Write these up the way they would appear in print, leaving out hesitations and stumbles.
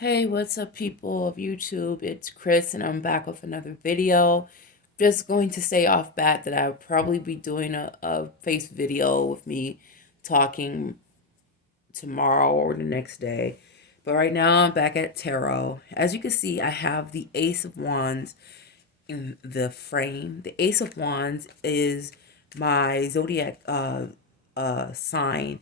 Hey, what's up, people of YouTube? It's Chris, and I'm back with another video. Just going to say off bat that I'll probably be doing a face video with me talking tomorrow or the next day. But right now, I'm back at tarot. As you can see, I have the Ace of Wands in the frame. The Ace of Wands is my zodiac sign,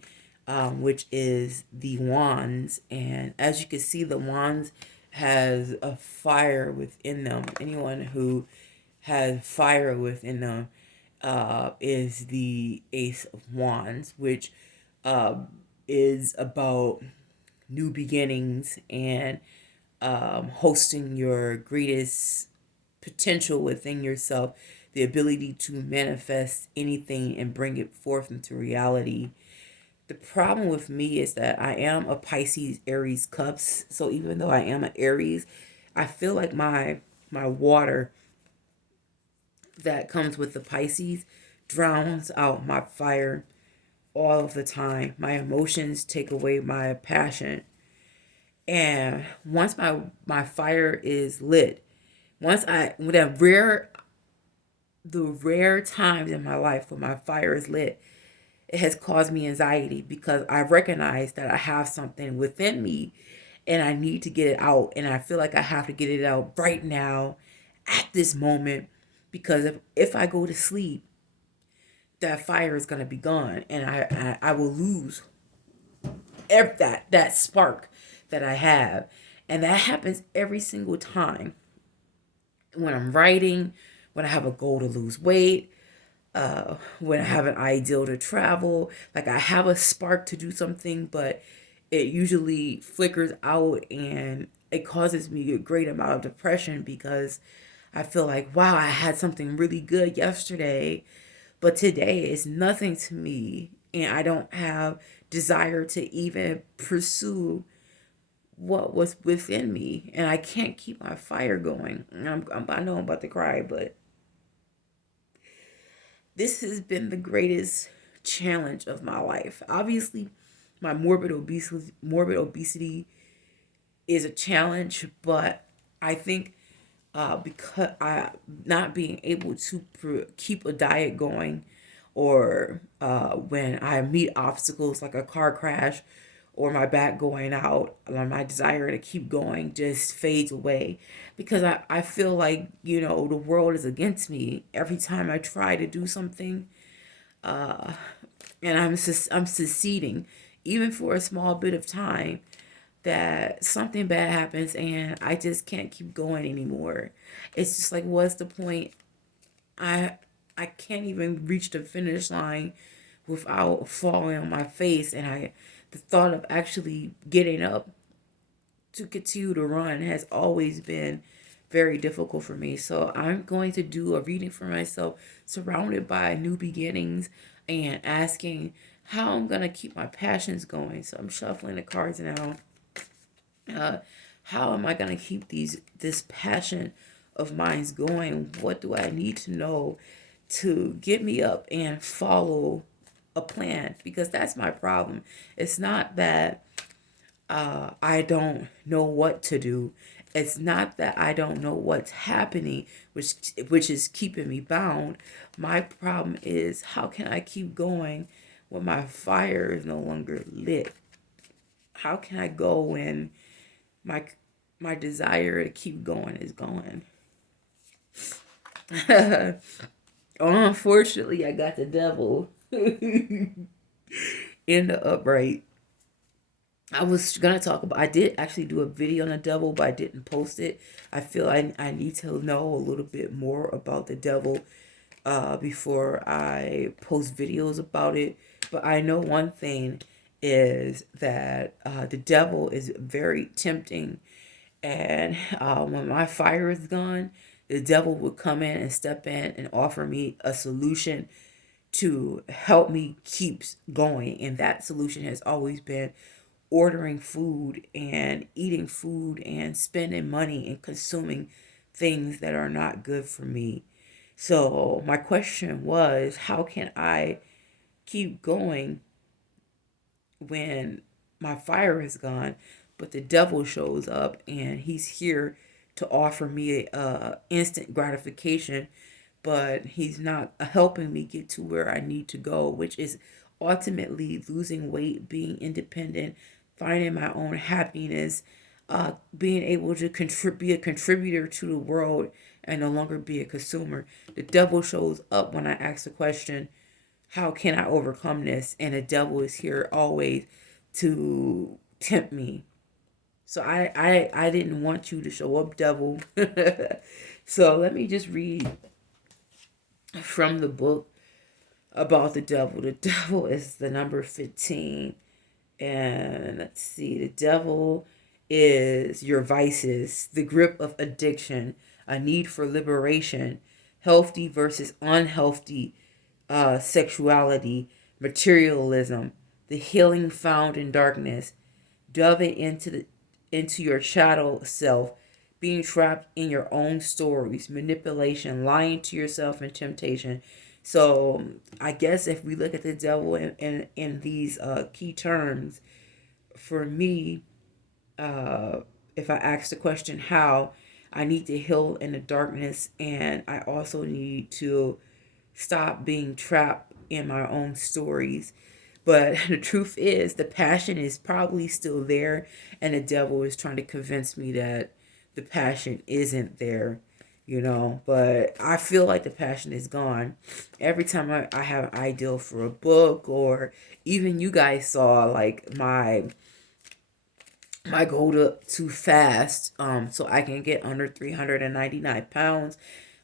which is the wands. And as you can see, the wands has a fire within them. Anyone who has fire within them is the Ace of Wands, which uh, is about new beginnings and hosting your greatest potential within yourself, the ability to manifest anything and bring it forth into reality. The problem with me is that I am a Pisces Aries cups. So even though I am an Aries, I feel like my water that comes with the Pisces drowns out my fire all of the time. My emotions take away my passion. And once my fire is lit, once I with that rare times in my life when my fire is lit, it has caused me anxiety because I recognize that I have something within me and I need to get it out. And I feel like I have to get it out right now at this moment because if I go to sleep, that fire is going to be gone and I will lose that spark that I have. And that happens every single time when I'm writing, when I have a goal to lose weight, when I have an ideal to travel. Like I have a spark to do something, but it usually flickers out and it causes me a great amount of depression because I feel like, wow, I had something really good yesterday, but today is nothing to me. And I don't have desire to even pursue what was within me. And I can't keep my fire going. I know I'm about to cry, but this has been the greatest challenge of my life. Obviously, my morbid obesity is a challenge, but I think because I not being able to keep a diet going, or when I meet obstacles like a car crash or my back going out, my desire to keep going just fades away because I feel like, the world is against me every time I try to do something, uh, and I'm succeeding, even for a small bit of time. That something bad happens and I just can't keep going anymore. It's just like, what's the point? I I can't even reach the finish line without falling on my face, and the thought of actually getting up to continue to run has always been very difficult for me. So I'm going to do a reading for myself, surrounded by new beginnings, and asking how I'm going to keep my passions going. So I'm shuffling the cards now. uh, how am I going to keep this passion of mine's going? What do I need to know to get me up and follow a plan? Because that's my problem. It's not that I don't know what to do. It's not that I don't know what's happening, which is keeping me bound. My problem is, how can I keep going when my fire is no longer lit? How can I go when my my desire to keep going is gone? Unfortunately, I got the devil in the upright. I was gonna talk about. I did actually do a video on the devil, but I didn't post it. I feel I need to know a little bit more about the devil before I post videos about it. But I know one thing is that the devil is very tempting, and when my fire is gone, the devil would come in and step in and offer me a solution to help me keep going. And that solution has always been ordering food and eating food and spending money and consuming things that are not good for me. So my question was, how can I keep going when my fire is gone? but the devil shows up and he's here to offer me instant gratification, but he's not helping me get to where I need to go, which is ultimately losing weight, being independent, finding my own happiness, being able to be a contributor to the world and no longer be a consumer. The devil shows up when I ask the question, how can I overcome this? And the devil is here always to tempt me. So I didn't want you to show up, devil. So let me just read from the book about the devil. The devil is the number 15. And let's see, the devil is your vices, the grip of addiction, a need for liberation, healthy versus unhealthy sexuality, materialism, the healing found in darkness, delving into your shadow self, being trapped in your own stories, manipulation, lying to yourself, and temptation. So I guess if we look at the devil in these key terms, for me, if I ask the question how, I need to heal in the darkness, and I also need to stop being trapped in my own stories. But the truth is, the passion is probably still there, and the devil is trying to convince me that the passion isn't there, you know. But I feel like the passion is gone. Every time I have an ideal for a book, or even you guys saw like my goal to fast, so I can get under 399 pounds,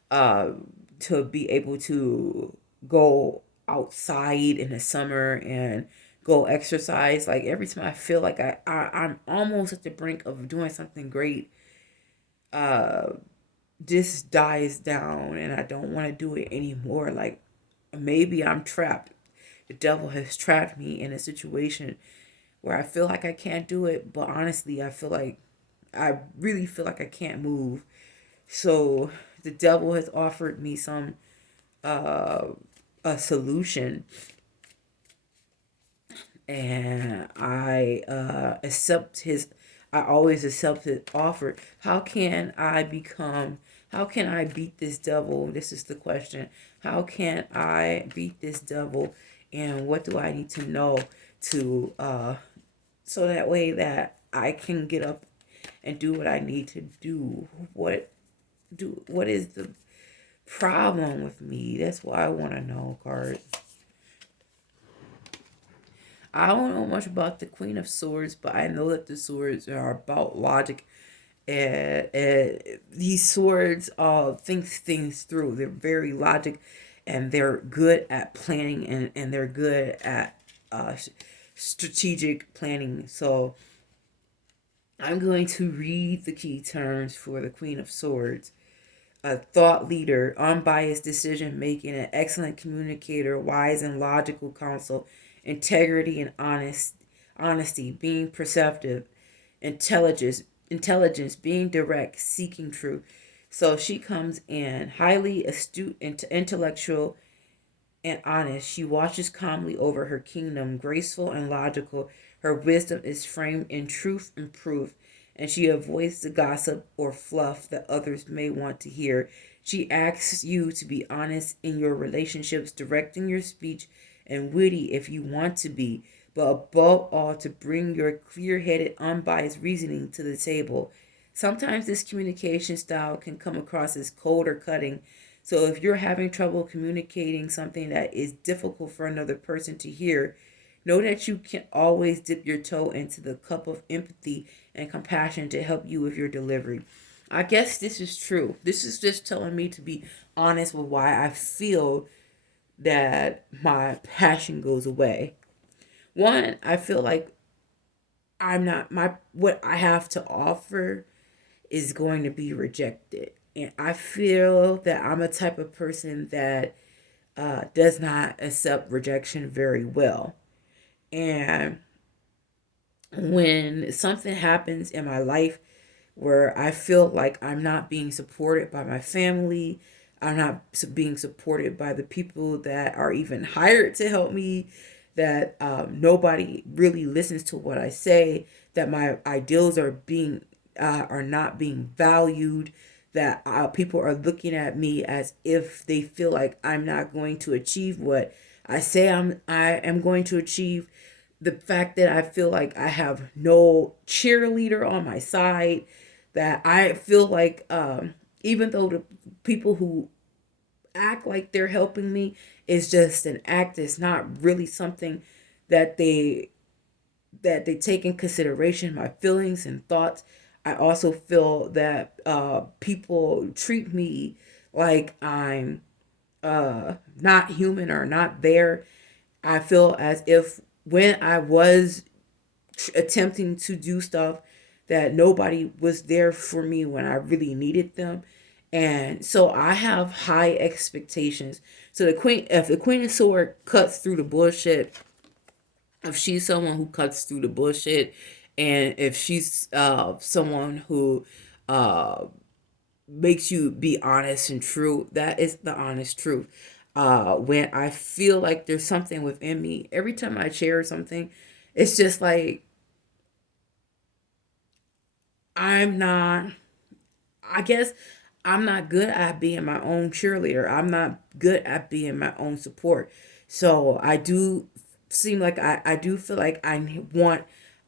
uh, to be able to go outside in the summer and go exercise. Like every time I feel like I'm almost at the brink of doing something great, uh, this dies down and I don't want to do it anymore. Like maybe I'm trapped. The devil has trapped me in a situation where I feel like I can't do it, but honestly, I really feel like I can't move. So the devil has offered me uh, a solution, and I accept his. I always accept his offer. How can I beat this devil? This is the question. How can I beat this devil? And what do I need to know to so that way that I can get up and do what I need to do. What is the problem with me? That's what I want to know, cards. I don't know much about the Queen of Swords, but I know that the swords are about logic. And these swords think things through. They're very logic, and they're good at planning, and they're good at strategic planning. So I'm going to read the key terms for the Queen of Swords. A thought leader, unbiased decision making, an excellent communicator, wise and logical counsel, integrity and honesty, being perceptive, intelligence, being direct, seeking truth. So she comes in highly astute, intellectual, and honest. She watches calmly over her kingdom, graceful and logical. Her wisdom is framed in truth and proof, and she avoids the gossip or fluff that others may want to hear. She asks you to be honest in your relationships, directing your speech, and witty if you want to be, but above all, to bring your clear headed, unbiased reasoning to the table. Sometimes this communication style can come across as cold or cutting, so if you're having trouble communicating something that is difficult for another person to hear, know that you can always dip your toe into the cup of empathy and compassion to help you with your delivery. I guess this is true. This is just telling me to be honest with why I feel that my passion goes away. One, I feel like I'm not my what I have to offer is going to be rejected. And I feel that I'm a type of person that does not accept rejection very well. And when something happens in my life where I feel like I'm not being supported by my family, I'm not being supported by the people that are even hired to help me, that nobody really listens to what I say, that my ideals are not being valued, that people are looking at me as if they feel like I'm not going to achieve what I am going to achieve. The fact that I feel like I have no cheerleader on my side, that I feel like even though the people who act like they're helping me is just an act, it's not really something that they take in consideration my feelings and thoughts. I also feel that people treat me like I'm not human or not there. I feel as if when I was attempting to do stuff, that nobody was there for me when I really needed them. And so I have high expectations. So if the Queen of Sword cuts through the bullshit, if she's someone who cuts through the bullshit, and if she's someone who uh, makes you be honest and true, that is the honest truth. When I feel like there's something within me, every time I share something, it's just like I'm not, I guess I'm not good at being my own cheerleader. I'm not good at being my own support. So I do seem like I do feel like I want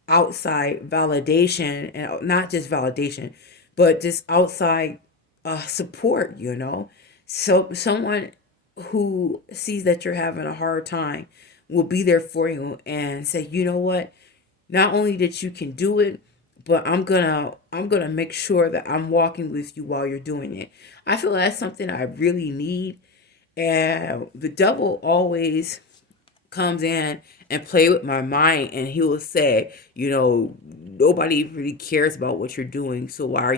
outside validation, and not just validation, but just outside support, you know? So someone who sees that you're having a hard time will be there for you and say, you know what? Not only that you can do it, but I'm gonna make sure that I'm walking with you while you're doing it. I feel that's something I really need. And the devil always comes in and play with my mind, and he will say, you know, nobody really cares about what you're doing, so why are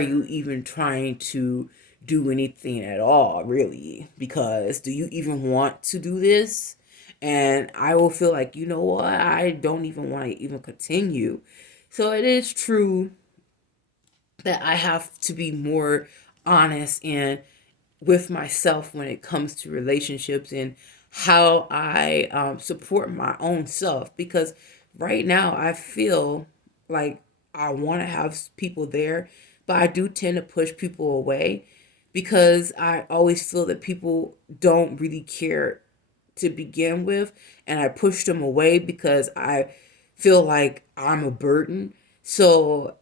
you even trying to do anything at all, really? Because do you even want to do this? And I will feel like, you know what, I don't even want to even continue. So it is true that I have to be more honest and with myself when it comes to relationships, and how I support my own self. Because right now I feel like I want to have people there, but I do tend to push people away because I always feel that people don't really care to begin with, and I push them away because I feel like I'm a burden. So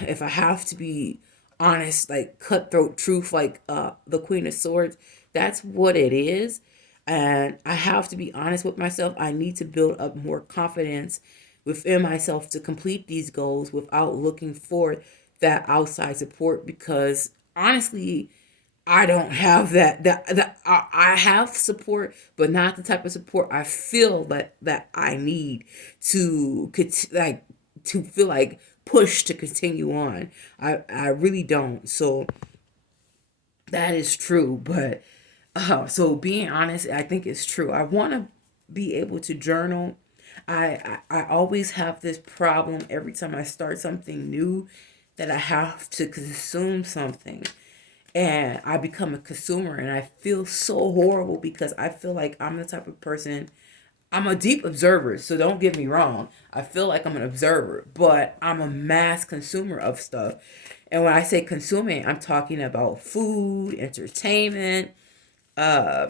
if I have to be honest, like cutthroat truth, like the Queen of Swords, that's what it is. And I have to be honest with myself. I need to build up more confidence within myself to complete these goals without looking for that outside support, because honestly, I don't have that I have support, but not the type of support I feel that I need to like to feel like push to continue on. I really don't. So that is true, but so being honest, I think it's true. I want to be able to journal. I always have this problem every time I start something new, that I have to consume something, and I become a consumer, and I feel so horrible because I feel like I'm the type of person. I'm a deep observer, so don't get me wrong. I feel like I'm an observer, but I'm a mass consumer of stuff. And when I say consuming, I'm talking about food, entertainment, uh,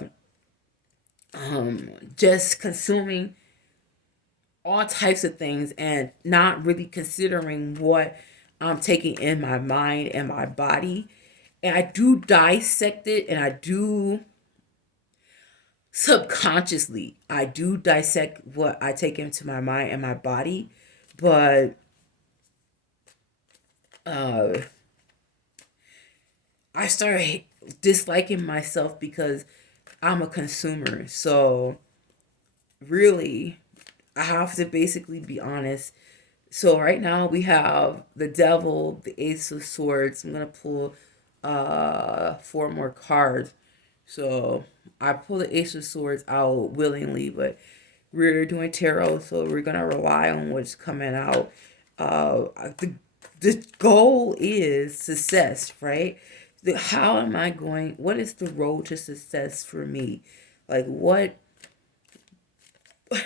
just consuming all types of things and not really considering what I'm taking in my mind and my body. And I do dissect it, and I do subconsciously, I do dissect what I take into my mind and my body. But uh, I started disliking myself because I'm a consumer. So really, I have to basically be honest. So right now we have the devil, the ace of swords. I'm gonna pull four more cards. So I pull the ace of swords out willingly, but we're doing tarot, so we're gonna rely on what's coming out. The goal is success, right? How am I going? What is the road to success for me? Like, what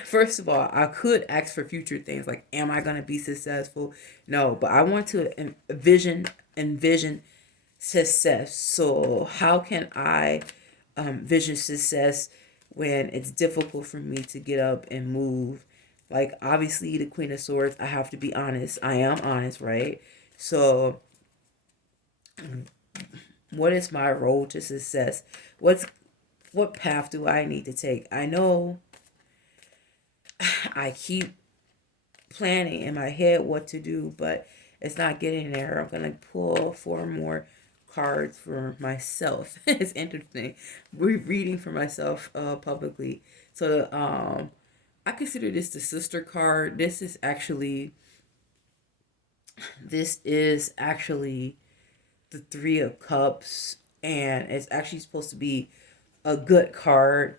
First of all, I could ask for future things like, am I going to be successful? No, but I want to envision success. So how can I vision success when it's difficult for me to get up and move? Like, obviously, the Queen of Swords, I have to be honest. I am honest, right? So what is my road to success? What path do I need to take? I know I keep planning in my head what to do, but it's not getting there. I'm gonna pull four more cards for myself. It's interesting. We're reading for myself publicly. So I consider this the sister card. This is actually the Three of Cups, and it's actually supposed to be a good card.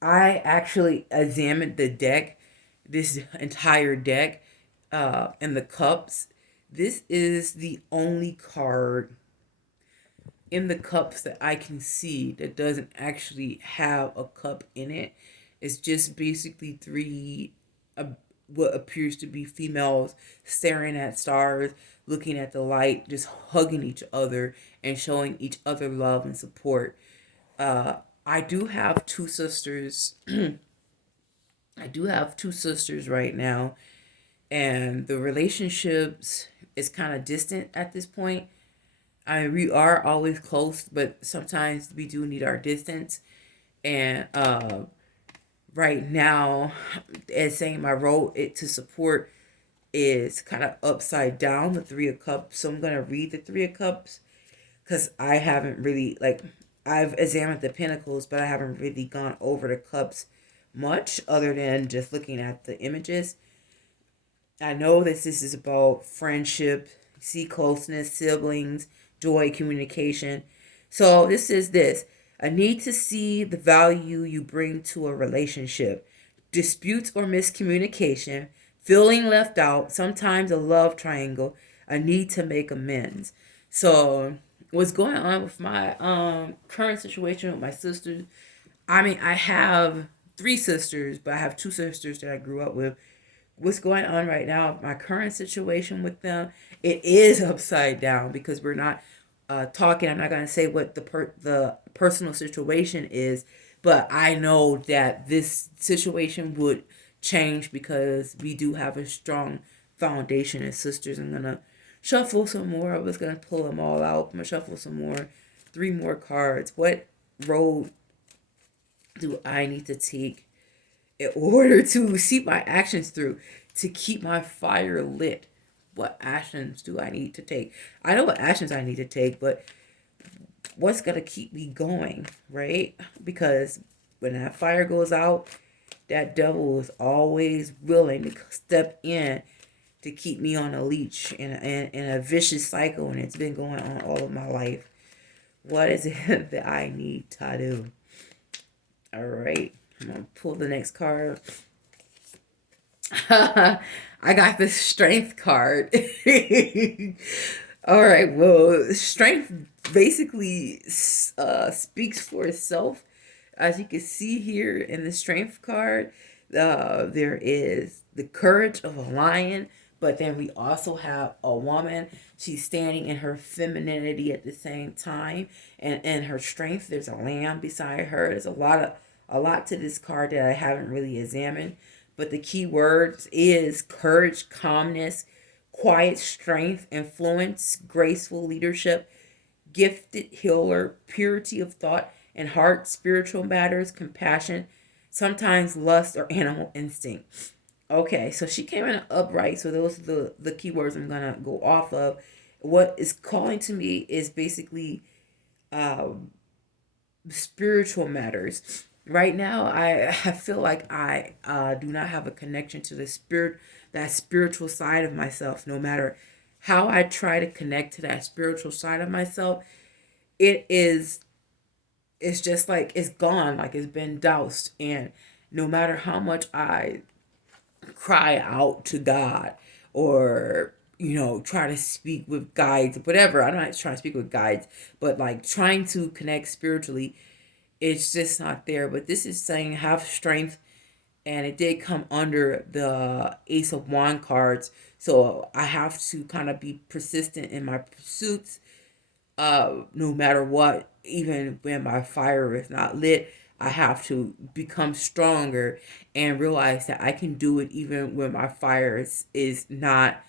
I actually examined the deck, this entire deck, and the cups. This is the only card in the cups that I can see that doesn't actually have a cup in it. It's just basically three, uh, what appears to be females staring at stars, looking at the light, just hugging each other and showing each other love and support. Uh, I do have two sisters. I do have two sisters right now, and the relationships is kind of distant at this point. I mean, we are always close, but sometimes we do need our distance. And right now, as saying my role it to support is kind of upside down, the Three of Cups. So I'm gonna read the Three of Cups because I haven't really like I've examined the Pentacles, but I haven't really gone over the cups much other than just looking at the images. I know that this is about friendship, see closeness, siblings, joy, communication. So this is this. A need to see the value you bring to a relationship. Disputes or miscommunication, feeling left out, sometimes a love triangle, a need to make amends. So what's going on with my current situation with my sisters? I mean, I have three sisters, but I have two sisters that I grew up with. What's going on right now, my current situation with them, it is upside down because we're not talking. I'm not going to say what the personal situation is, but I know that this situation would change because we do have a strong foundation as sisters. I'm going to shuffle some more. I was going to pull them all out. I'm going to shuffle some more. Three more cards. What road do I need to take in order to see my actions through, to keep my fire lit? What actions do I need to take? I know what actions I need to take, but what's going to keep me going, right? Because when that fire goes out, that devil is always willing to step in to keep me on a leash in a vicious cycle, and it's been going on all of my life. What is it that I need to do? All right, I'm going to pull the next card. I got the strength card. All right, well, strength basically speaks for itself. As you can see here in the strength card, there is the courage of a lion, but then we also have a woman. She's standing in her femininity at the same time, and her strength. There's a lamb beside her. There's a lot to this card that I haven't really examined, but the key words is courage, calmness, quiet strength, influence, graceful leadership, gifted healer, purity of thought and heart, spiritual matters, compassion, sometimes lust or animal instinct. Okay, so she came in upright, so those are the keywords I'm gonna go off of. What is calling to me is basically um, spiritual matters. Right now, I feel like I do not have a connection to the spirit, that spiritual side of myself. No matter how I try to connect to that spiritual side of myself, it is it's just like it's gone, like it's been doused. And no matter how much I cry out to God, or try to speak with guides, whatever. I'm not trying to speak with guides, but like trying to connect spiritually, it's just not there. But this is saying have strength and it did come under the Ace of Wand cards. So I have to kind of be persistent in my pursuits, no matter what. Even when my fire is not lit, I have to become stronger and realize that I can do it even when my fire is not,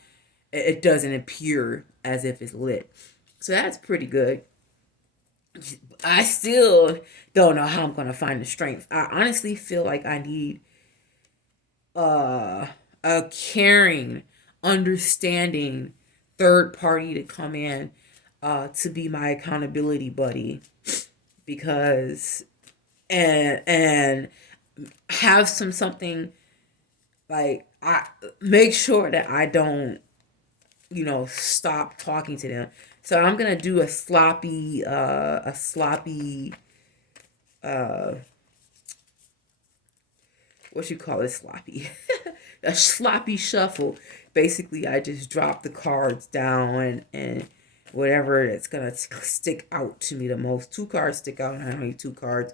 it doesn't appear as if it's lit. So that's pretty good. I still don't know how I'm going to find the strength. I honestly feel like I need uh, a caring, understanding third party to come in, to be my accountability buddy, because and have something like, I make sure that I don't, stop talking to them. So I'm gonna do a sloppy, uh, what you call it, sloppy, a sloppy shuffle. Basically, I just drop the cards down, and whatever that's gonna stick out to me the most. Two cards stick out, and I only two cards.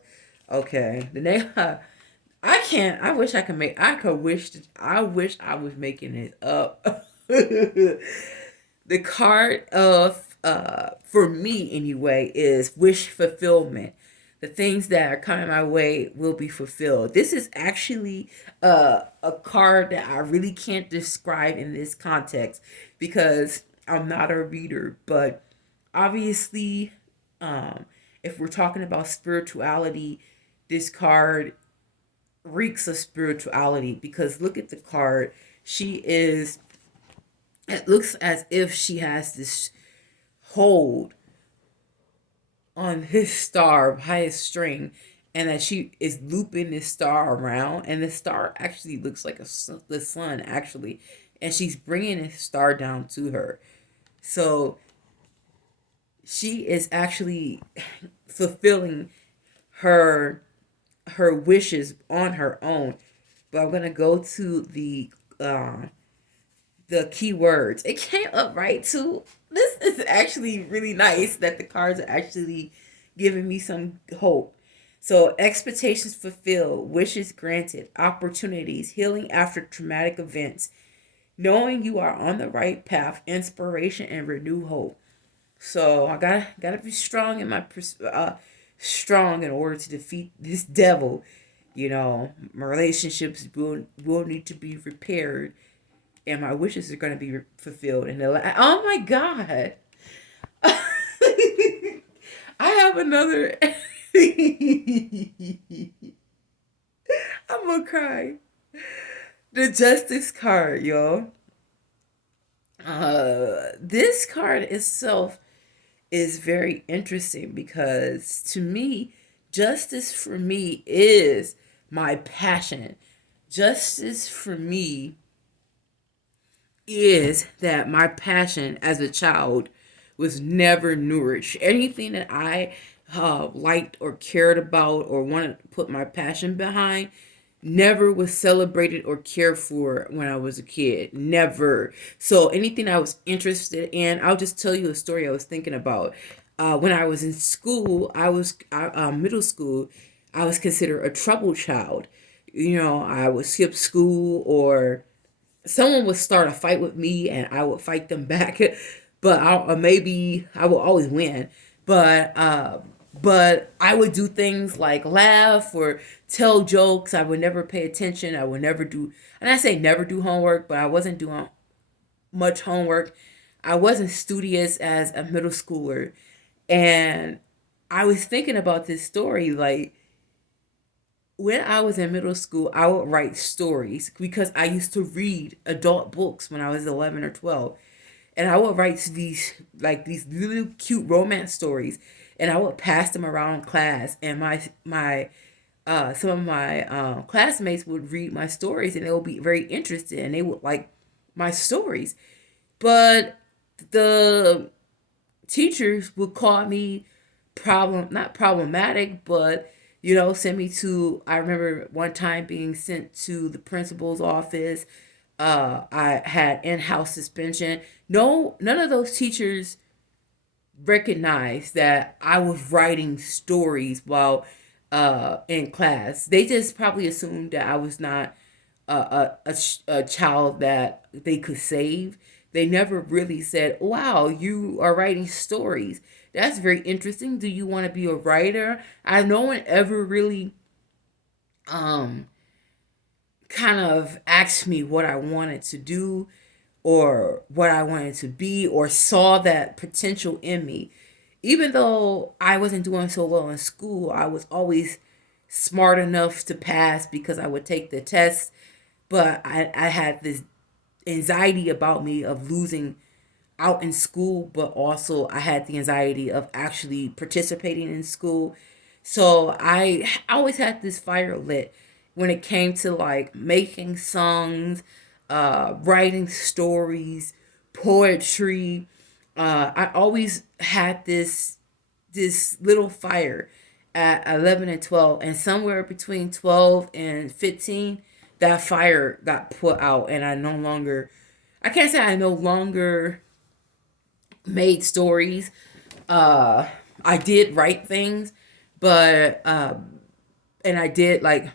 Okay, the name. I can't. I wish I could make. I could wish. I wish I was making it up. The card of, for me anyway, is wish fulfillment. The things that are coming my way will be fulfilled. This is actually a card that I really can't describe in this context because I'm not a reader. But obviously, um, if we're talking about spirituality, this card reeks of spirituality, because look at the card. She is, it looks as if she has this hold on his star, highest string, and that she is looping this star around, and the star actually looks like the sun actually, and she's bringing the star down to her. So she is actually fulfilling her her wishes on her own. But I'm gonna go to the keywords. It came up right too. This is actually really nice that the cards are actually giving me some hope. So, expectations fulfilled, wishes granted, opportunities, healing after traumatic events, knowing you are on the right path, inspiration and renew hope. So I gotta be strong in strong in order to defeat this devil. My relationships will need to be repaired, and my wishes are gonna be fulfilled. And oh my god, I have another. I'm gonna cry. The Justice card, yo. This card itself is very interesting because to me, justice for me is my passion. Justice for me is that my passion as a child was never nourished. Anything that I liked or cared about or wanted to put my passion behind never was celebrated or cared for when I was a kid. Never. So anything I was interested in, I'll just tell you a story I was thinking about. When I was in school, middle school, I was considered a troubled child. I would skip school, or someone would start a fight with me and I would fight them back. But maybe I will always win. But I would do things like laugh or tell jokes. I would never pay attention. I would never do, and I say never do homework, but I wasn't doing much homework. I wasn't studious as a middle schooler. And I was thinking about this story, like, when I was in middle school, I would write stories because I used to read adult books when I was 11 or 12. And I would write these little cute romance stories, and I would pass them around class, and my some of my classmates would read my stories, and they would be very interested, and they would like my stories. But the teachers would call me not problematic, but send me to. I remember one time being sent to the principal's office. I had in-house suspension. No, none of those teachers recognized that I was writing stories while in class. They just probably assumed that I was not a child that they could save. They never really said, "Wow, you are writing stories. That's very interesting. Do you want to be a writer?" No one ever really um kind of asked me what I wanted to do or what I wanted to be or saw that potential in me. Even though I wasn't doing so well in school, I was always smart enough to pass because I would take the test. But I had this anxiety about me of losing out in school, but also I had the anxiety of actually participating in school. So I always had this fire lit when it came to like making songs, writing stories, poetry. I always had this little fire at 11 and 12, and somewhere between 12 and 15 that fire got put out, and I can't say I no longer made stories. uh I did write things, but and I did like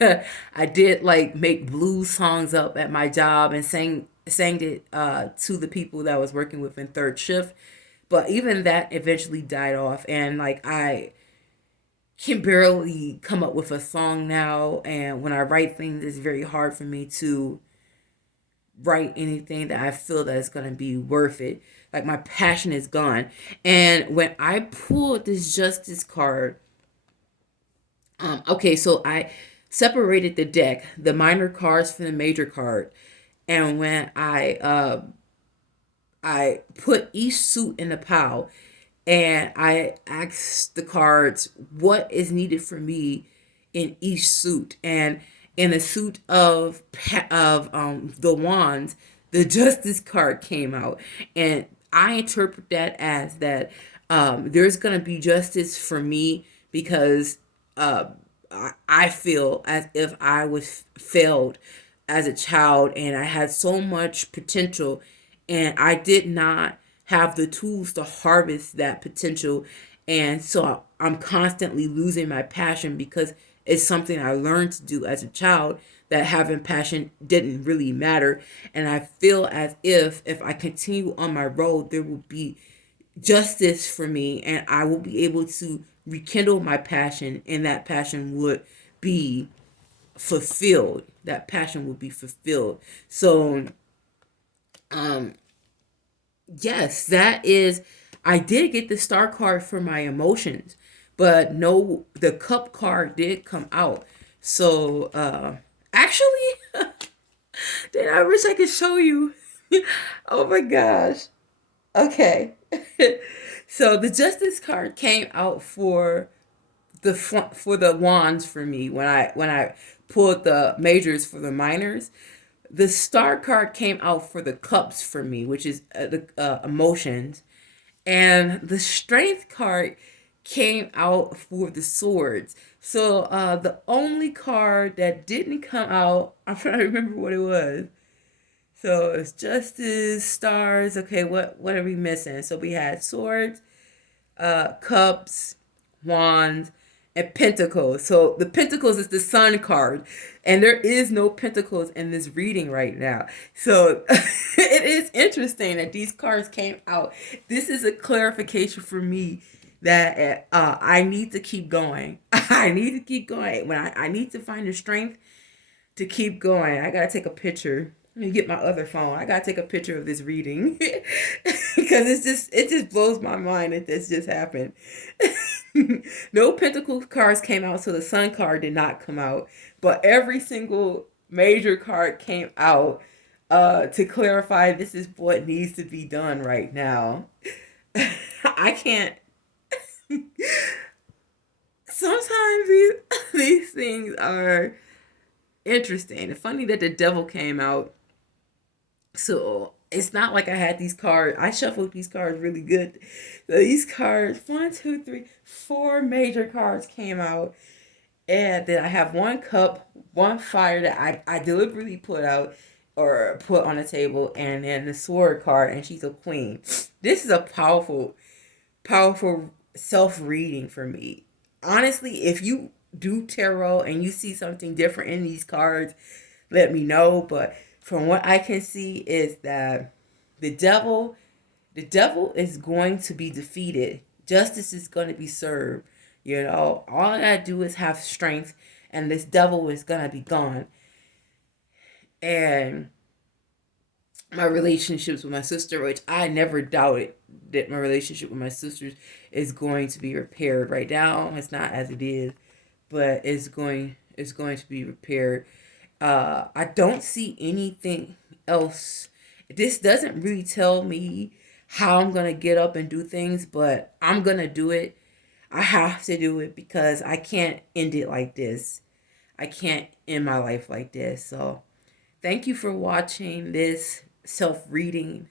I did like make blues songs up at my job and sang it to the people that I was working with in third shift. But even that eventually died off, and like I can barely come up with a song now, and when I write things it's very hard for me to write anything that I feel that is going to be worth it. Like my passion is gone. And when I pulled this justice card, okay, so I separated the deck, the minor cards from the major card. And when I put each suit in a pile, and I asked the cards what is needed for me in each suit. And in the suit of the wands, the justice card came out, and I interpret that as that there's gonna be justice for me because uh, I feel as if I was failed as a child and I had so much potential and I did not have the tools to harvest that potential. And so I'm constantly losing my passion because it's something I learned to do as a child, that having passion didn't really matter. And I feel as if I continue on my road, there will be justice for me and I will be able to rekindle my passion, and that passion would be fulfilled. That passion would be fulfilled. So um yes, that is. I did get the star card for my emotions, but no, the cup card did come out. So, actually, then I wish I could show you. Oh my gosh. Okay. So the justice card came out for for the wands for me when I pulled the majors for the minors. The star card came out for the cups for me, which is the emotions, and the strength card came out for the swords. So the only card that didn't come out, I'm trying to remember what it was. So it's justice, stars. Okay, what are we missing? So we had swords, cups, wands, and pentacles. So the pentacles is the sun card, and there is no pentacles in this reading right now. So it is interesting that these cards came out. This is a clarification for me that I need to keep going. I need to keep going. When I need to find the strength to keep going, I gotta take a picture. Let me get my other phone. I gotta take a picture of this reading because it just blows my mind that this just happened. No Pentacle cards came out, so the Sun card did not come out, but every single major card came out to clarify this is what needs to be done right now. I can't. Sometimes these things are interesting. It's funny that the devil came out. So it's not like I had these cards. I shuffled these cards really good. So these cards, one, two, three, four major cards came out. And then I have one cup, one fire that I deliberately put out or put on the table, and then the sword card, and she's a queen. This is a powerful, powerful self reading for me. honestly, if you do tarot and you see something different in these cards, let me know. But from what I can see is that the devil the devil is going to be defeated. Justice is going to be served. You know, all I gotta do is have strength, and this devil is gonna be gone. And my relationships with my sister, which I never doubted that my relationship with my sisters is going to be repaired. Right now, it's not as it is, but it's going to be repaired. I don't see anything else. This doesn't really tell me how I'm gonna get up and do things, but I'm gonna do it. I have to do it because I can't end it like this. I can't end my life like this. So thank you for watching this self reading.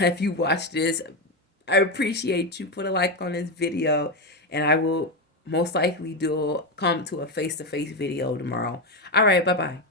If you watch this, I appreciate you. Put a like on this video, and I will most likely come to a face to face video tomorrow. All right, bye bye.